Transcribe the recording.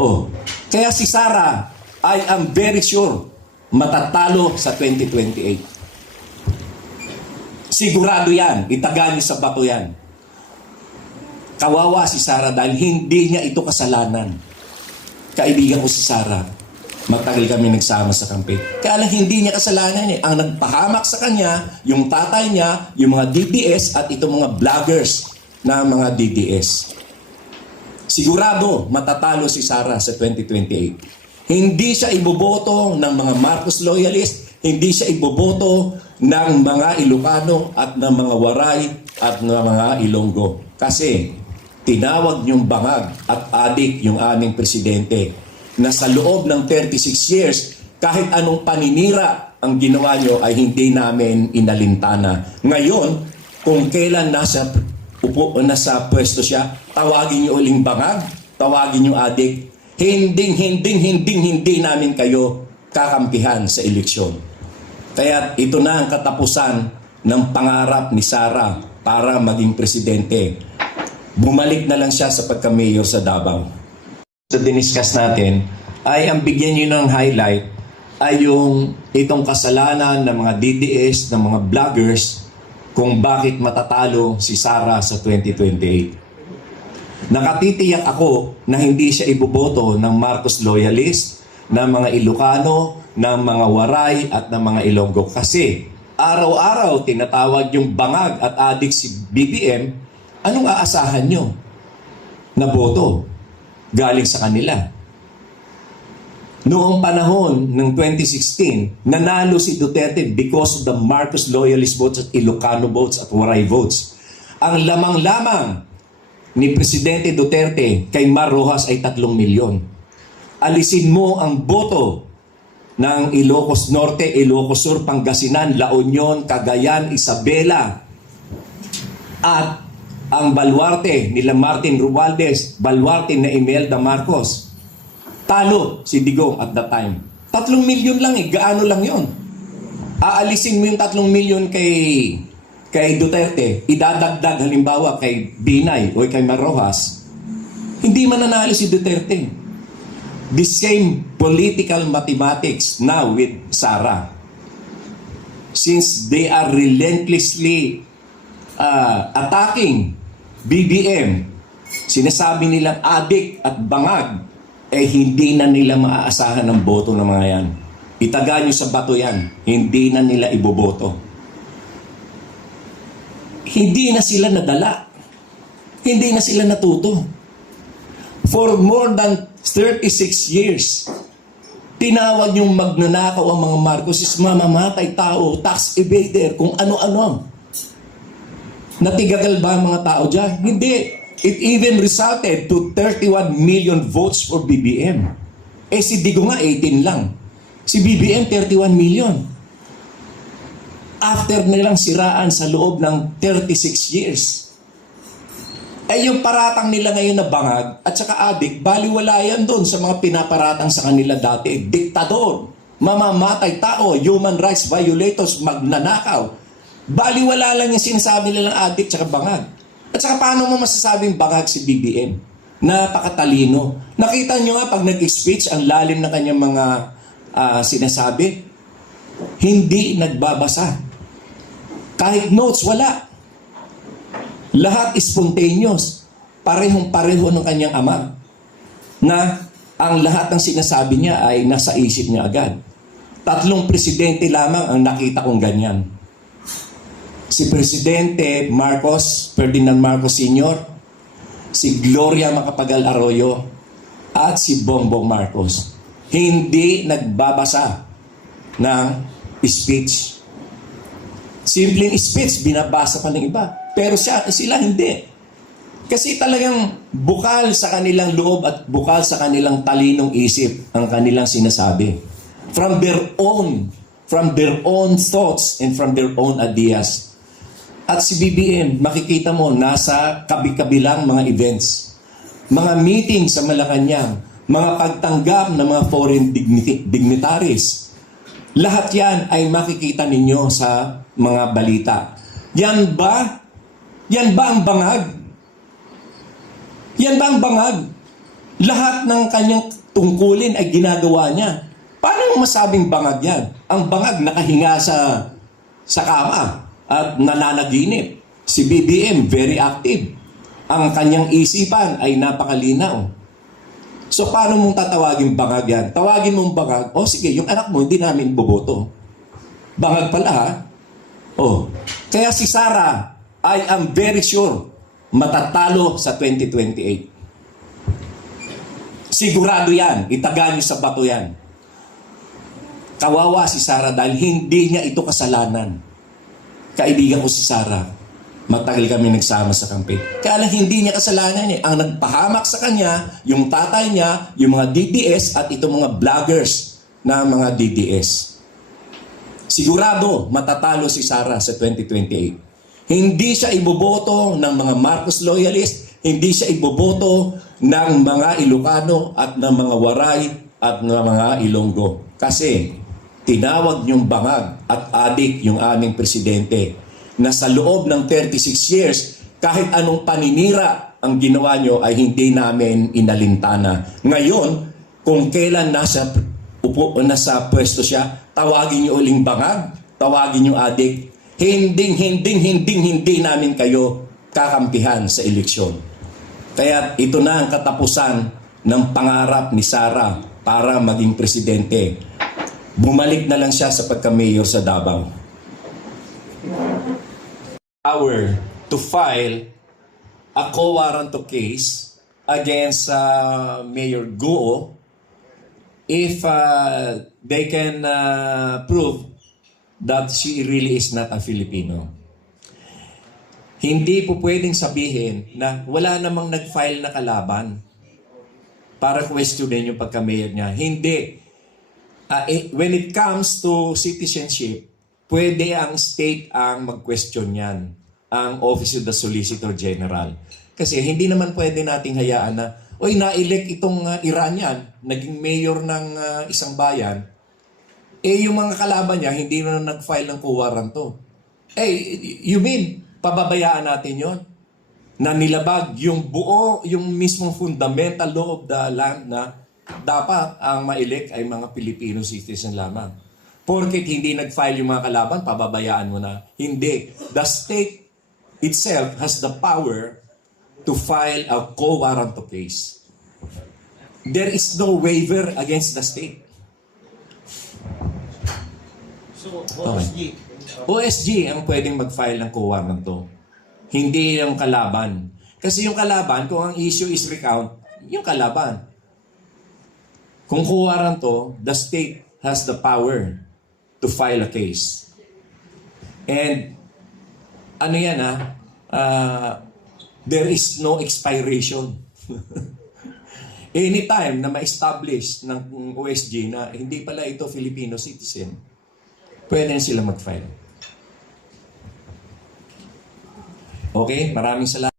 Oh, kaya si Sara, I am very sure, matatalo sa 2028. Sigurado yan, itaga niyo sa bato yan. Kawawa si Sara dahil hindi niya ito kasalanan. Kaibigan ko si Sara, matagal kami nagsama sa kampe. Kaya lang hindi niya kasalanan eh. Ang nagpahamak sa kanya, yung tatay niya, yung mga DDS at itong mga vloggers na mga DDS. Sigurado matatalo si Sara sa 2028. Hindi siya iboboto ng mga Marcos loyalist, hindi siya iboboto ng mga Ilocano at ng mga Waray at ng mga Ilonggo. Kasi tinawag niyong bangag at adik yung aming presidente na sa loob ng 36 years, kahit anong paninira ang ginawa niyo ay hindi namin inalintana. Ngayon, kung kailan nasa pwesto siya, tawagin niyo uling bangag, tawagin niyo adik, hindi namin kayo kakampihan sa eleksyon. Kaya ito na ang katapusan ng pangarap ni Sara para maging presidente. Bumalik na lang siya sa pagka-mayor sa Davao. Sa diniscuss natin ay ang bigyan niyo ng highlight ay yung itong kasalanan ng mga DDS, ng mga vloggers kung bakit matatalo si Sara sa 2028. Nakatitiyak ako na hindi siya iboboto ng Marcos loyalist, ng mga Ilocano, ng mga Waray at ng mga Ilonggo. Kasi araw-araw tinatawag yung bangag at adik si BBM, anong aasahan nyo na boto galing sa kanila? Noong panahon ng 2016, nanalo si Duterte because of the Marcos loyalist votes at Ilocano votes at Waray votes. Ang lamang-lamang ni Presidente Duterte kay Mar Rojas ay 3 milyon. Alisin mo ang boto ng Ilocos Norte, Ilocos Sur, Pangasinan, La Union, Cagayan, Isabela at ang baluarte nila Martin Romualdez, baluarte na Imelda Marcos. Talo si Digong at that time. 3 milyon lang eh. Gaano lang yon? Aalisin mo yung 3 milyon kay Duterte, idadagdag halimbawa kay Binay o kay Mar Rojas, hindi mananalo si Duterte. The same political mathematics now with Sara. Since they are relentlessly attacking BBM, sinasabi nilang adik at bangag, eh hindi na nila maaasahan ng boto ng mga yan. Itaga nyo sa bato yan, hindi na nila iboboto. Hindi na sila nadala. Hindi na sila natuto. For more than 36 years, tinawag yung magnanakaw ang mga Marcos is mamamatay tao, tax evader, kung ano-ano. Natigagal ba ang mga tao dyan? Hindi. It even resulted to 31 million votes for BBM. Eh si Digong nga 18 lang. Si BBM 31 million. After nilang siraan sa loob ng 36 years. Eh yung paratang nila ngayon na bangag at saka adik, baliwala yan doon sa mga pinaparatang sa kanila dati. Diktador, mamamatay tao, human rights violators, magnanakaw. Baliwala lang yung sinasabi nilang adik at saka bangag. At saka paano mo masasabing bangag si BBM? Napakatalino. Nakita nyo nga pag nag-speech, ang lalim na kanyang mga sinasabi, hindi nagbabasa. Kahit notes, wala. Lahat spontaneous. Parehong-pareho ng kanyang ama. Na ang lahat ng sinasabi niya ay nasa isip niya agad. 3 presidente lamang ang nakita kong ganyan. Si Presidente Marcos, Ferdinand Marcos Sr., si Gloria Macapagal Arroyo, at si Bongbong Marcos. Hindi nagbabasa ng speech. Simpleng speech, binabasa pa ng iba. Pero sila hindi. Kasi talagang bukal sa kanilang loob at bukal sa kanilang talinong isip ang kanilang sinasabi. From their own thoughts and from their own ideas. At si BBM, makikita mo, nasa kabi-kabilang mga events. Mga meeting sa Malacanang, mga pagtanggap ng mga foreign dignitaries. Lahat yan ay makikita ninyo sa mga balita. Yan ba? Yan ba ang bangag? Yan ba ang bangag? Lahat ng kanyang tungkulin ay ginagawa niya. Paano mo masabing bangag yan? Ang bangag nakahinga sa kama at nananaginip. Si BBM, very active. Ang kanyang isipan ay napakalinaw. So paano mong tatawagin bangag yan? Tawagin mong bangag, sige, yung anak mo hindi namin boboto. Bangag pala ha? Kaya si Sara, I am very sure, matatalo sa 2028. Sigurado yan. Itaga niyo sa bato yan. Kawawa si Sara dahil hindi niya ito kasalanan. Kaibigan ko si Sara. Matagal kami nagsama sa campaign. Kaya lang hindi niya kasalanan eh. Ang nagpahamak sa kanya, yung tatay niya, yung mga DDS at itong mga vloggers na mga DDS. Sigurado matatalo si Sara sa 2028. Hindi siya iboboto ng mga Marcos loyalist, hindi siya iboboto ng mga Ilocano at ng mga Waray at ng mga Ilonggo. Kasi tinawag niyong bangag at adik yung aming presidente na sa loob ng 36 years, kahit anong paninira ang ginawa niyo ay hindi namin inalintana. Ngayon, kung kailan nasa pwesto siya, tawagin niyo uling bangag, tawagin niyo adik, hindi namin kayo kakampihan sa eleksyon. Kaya ito na ang katapusan ng pangarap ni Sara para maging presidente. Bumalik na lang siya sa pagka-mayor sa Davao. Power to file a quo warranto case against Mayor Guo if they can prove that she really is not a Filipino. Hindi po pwedeng sabihin na wala namang nag-file na kalaban para questionin yung pagka-mayor niya. Hindi. When it comes to citizenship, pwede ang state ang mag-question yan, ang Office of the Solicitor General. Kasi hindi naman pwede nating hayaan na, na-elect itong Iranian, naging mayor ng isang bayan, yung mga kalaban niya, hindi na nag-file ng quo warranto. You mean, pababayaan natin yon na nilabag yung buo, yung mismong fundamental law of the land na dapat ang ma-elect ay mga Filipino citizen lamang. Porket hindi nag-file yung mga kalaban, pababayaan mo na. Hindi. The state itself has the power to file a quo warranto case. There is no waiver against the state. So, OSG. OSG ang pwedeng mag-file ng quo warranto. Hindi yung kalaban. Kasi yung kalaban, kung ang issue is recount, yung kalaban. Kung quo warranto, the state has the power to file a case. And ano yan there is no expiration. Anytime na ma-establish ng OSG na hindi pala ito Filipino citizen, pwede sila mag-file. Okay, maraming salamat.